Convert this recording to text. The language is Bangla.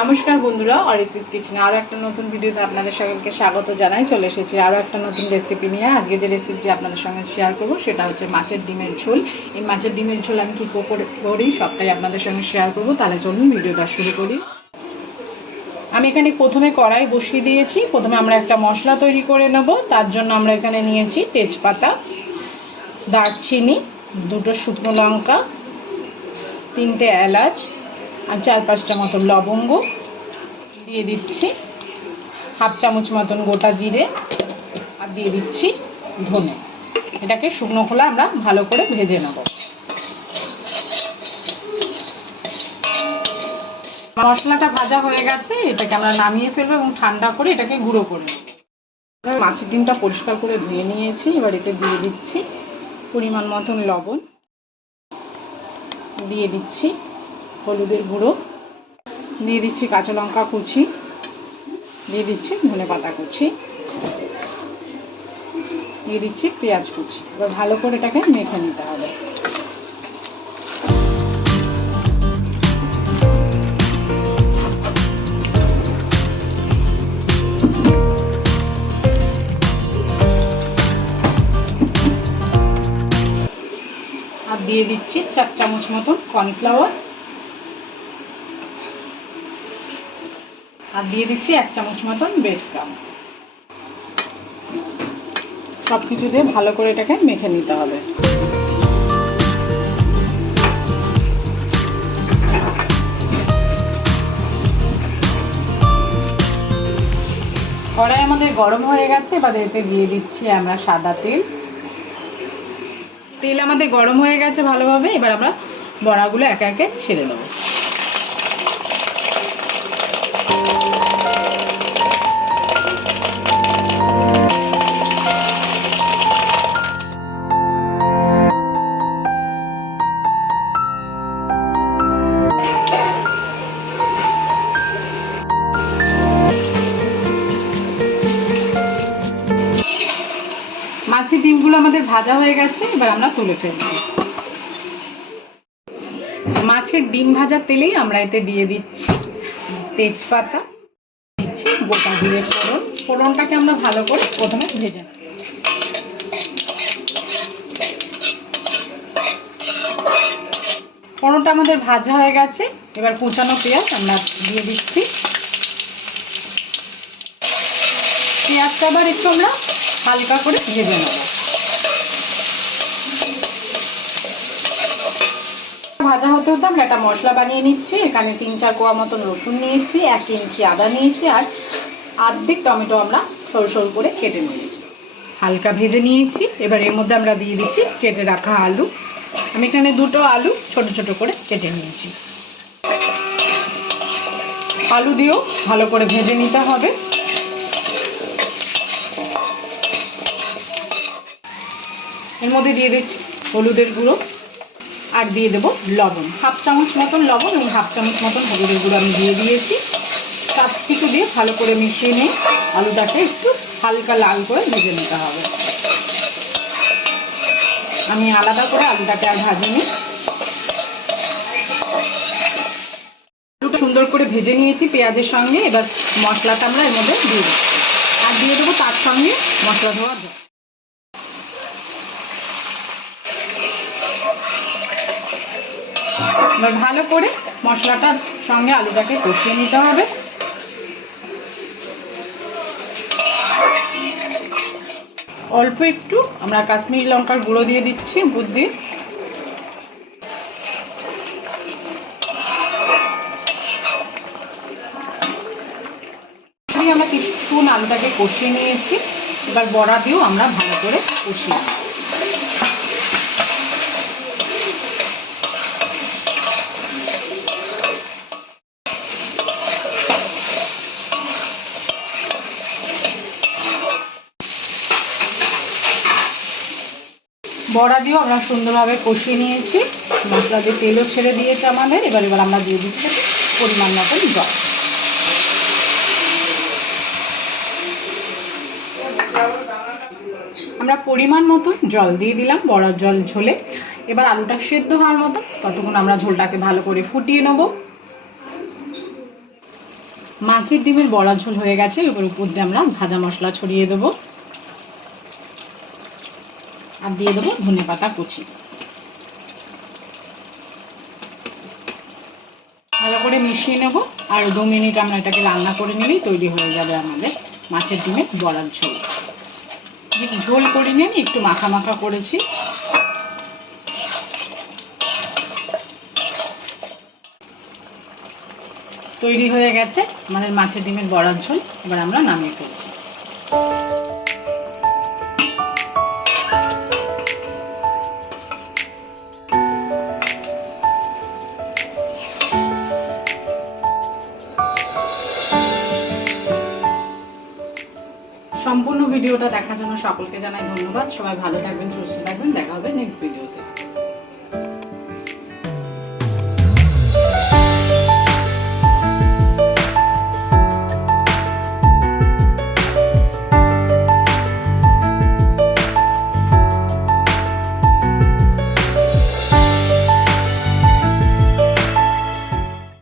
নমস্কার বন্ধুরা অরিতিস কিচেনে আরও একটা নতুন ভিডিওতে আপনাদের সকলকে স্বাগত জানাই। চলে এসেছি আরও একটা নতুন রেসিপি নিয়ে। আজকে যে রেসিপিটি আপনাদের সঙ্গে শেয়ার করব, সেটা হচ্ছে মাছের ডিমের ঝোল। এই মাছের ডিমের ঝোল আমি কী করি সবটাই আপনাদের সঙ্গে শেয়ার করব। তাহলে চলুন ভিডিওটা শুরু করি। আমি এখানে প্রথমে কড়াই বসিয়ে দিয়েছি। প্রথমে আমরা একটা মশলা তৈরি করে নেব। তার জন্য আমরা এখানে নিয়েছি তেজপাতা, দারচিনি, দুটো শুকনো লঙ্কা, তিনটে এলাচ আর চার পাঁচটা মতো লবঙ্গ দিয়ে দিচ্ছি। হাফ চামচ মতন গোটা জিরে আর দিয়ে দিচ্ছি ধনে। এটাকে শুকনো খোলা আমরা ভালো করে ভেজে নেব। মশলাটা ভাজা হয়ে গেছে, এটাকে আমরা নামিয়ে ফেলব এবং ঠান্ডা করে এটাকে গুঁড়ো করে নেব। মাছের ডিমটা পরিষ্কার করে ধুয়ে নিয়েছি, এবার এতে দিয়ে দিচ্ছি পরিমাণ মতন লবণ। দিয়ে দিচ্ছি হলুদের গুঁড়ো, দিয়ে দিচ্ছি কাঁচা লঙ্কা কুচি, দিয়ে দিচ্ছি ধনে পাতা কুচি, দিয়ে দিচ্ছি পেঁয়াজ কুচি। এবার ভালো করে এটাকে মেখে নিতে হবে। আর দিয়ে দিচ্ছি চার চামচ মতন কর্নফ্লাওয়ার আর দিয়ে দিচ্ছি, এক চামচ মতন ব্রেড ক্রাম সব কিছু দিয়ে ভালো করে এটাকে মেখে নিতে হবে। কড়াই আমাদের গরম হয়ে গেছে, এবার এতে দিয়ে দিচ্ছি আমরা সাদা তেল। তেল আমাদের গরম হয়ে গেছে ভালোভাবে, এবার আমরা বড়াগুলো একে একে ছেড়ে দেবো। মাছের ডিমগুলো আমাদের ভাজা হয়ে গেছে, এবার আমরা তুলে ফেলছি। মাছের ডিম ভাজা তেলেই আমরা এতে দিয়ে দিচ্ছি তেজপাতা, দিচ্ছি গোটা দিয়ে ফোড়ন। ফোড়নটাকে আমরা ভালো করে প্রথমে ভেজে নেব। ফোড়নটা আমাদের ভাজা হয়ে গেছে, এবার কুচানো পেঁয়াজ আমরা দিয়ে দিচ্ছি। পেঁয়াজটা আবার একটু আমরা হালকা করে ভেজে নেব। ভাজা হতে হতে আমরা একটা মশলা বানিয়ে নিচ্ছি। এখানে তিন চার কোয়া মতন রসুন নিয়েছি, এক ইঞ্চি আদা নিয়েছি, আর আর্ধেক টমেটো আমরা সরু সরু করে কেটে নিয়েছি। হালকা ভেজে নিয়েছি। এবার এর মধ্যে আমরা দিয়ে দিচ্ছি কেটে রাখা আলু। আমি এখানে দুটো আলু ছোট ছোট করে কেটে নিয়েছি। আলু দিয়েও ভালো করে ভেজে নিতে হবে। এর মধ্যে দিয়ে দিচ্ছি হলুদের গুঁড়ো আর দিয়ে দেবো লবণ। হাফ চামচ মতন লবণ এবং হাফ চামচ মতন হলুদের গুঁড়ো আমি দিয়ে দিয়েছি। সব কিছু দিয়ে ভালো করে মিশিয়ে নিয়ে আলুটাকে একটু হালকা লাল করে ভেজে নিতে হবে। আমি আলাদা করে আলুটাকে আর ভাজিনি। আলুটা সুন্দর করে ভেজে নিয়েছি পেঁয়াজের সঙ্গে। এবার মশলাটা আমরা এর মধ্যে দিয়ে দেবো আর দিয়ে দেবো তার সঙ্গে মশলা ধোয়া এবার ভালো করে মশলাটার সঙ্গে আলুটাকে কষিয়ে নিতে হবে। অল্প একটু আমরা কাশ্মীরি লঙ্কার গুঁড়ো দিয়ে দিচ্ছি বুদ্ধি আমরা কিছুক্ষণ আলুটাকে কষিয়ে নিয়েছি। এবার বড়া দিয়েও আমরা ভালো করে কষিয়ে বড়া দিয়েও আমরা সুন্দরভাবে কষিয়ে নিয়েছি। মশলা দিয়ে তেলও ছেড়ে দিয়েছে আমাদের। এবার এবার আমরা দিয়ে দিচ্ছি পরিমাণ মতন জল। আমরা পরিমাণ মতন জল দিয়ে দিলাম বড়ার জল ঝোলে। এবার আলুটা সেদ্ধ হওয়ার মতো ততক্ষণ আমরা ঝোলটাকে ভালো করে ফুটিয়ে নেব। মাছের ডিমের বড়া ঝোল হয়ে গেছে। এবার উপর দিয়ে আমরা ভাজা মশলা ছড়িয়ে দেবো। আর দিয়ে দেবো ধনে পাতা কুচি। ভালো করে মিশিয়ে নেব, আর দু মিনিট আমরা এটাকে রান্না করে নিলেই তৈরি হয়ে যাবে আমাদের মাছের ডিমের বড়ার ঝোল। ঝোল করে নিয়ে আমি একটু মাখা মাখা করেছি। তৈরি হয়ে গেছে আমাদের মাছের ডিমের বড়ার ঝোল, এবার আমরা নামিয়ে ফেলছি। ভিডিওটা দেখার জন্য সকলকে জানাই ধন্যবাদ। সবাই ভালো থাকবেন, সুস্থ থাকবেন। দেখা হবে নেক্সট ভিডিওতে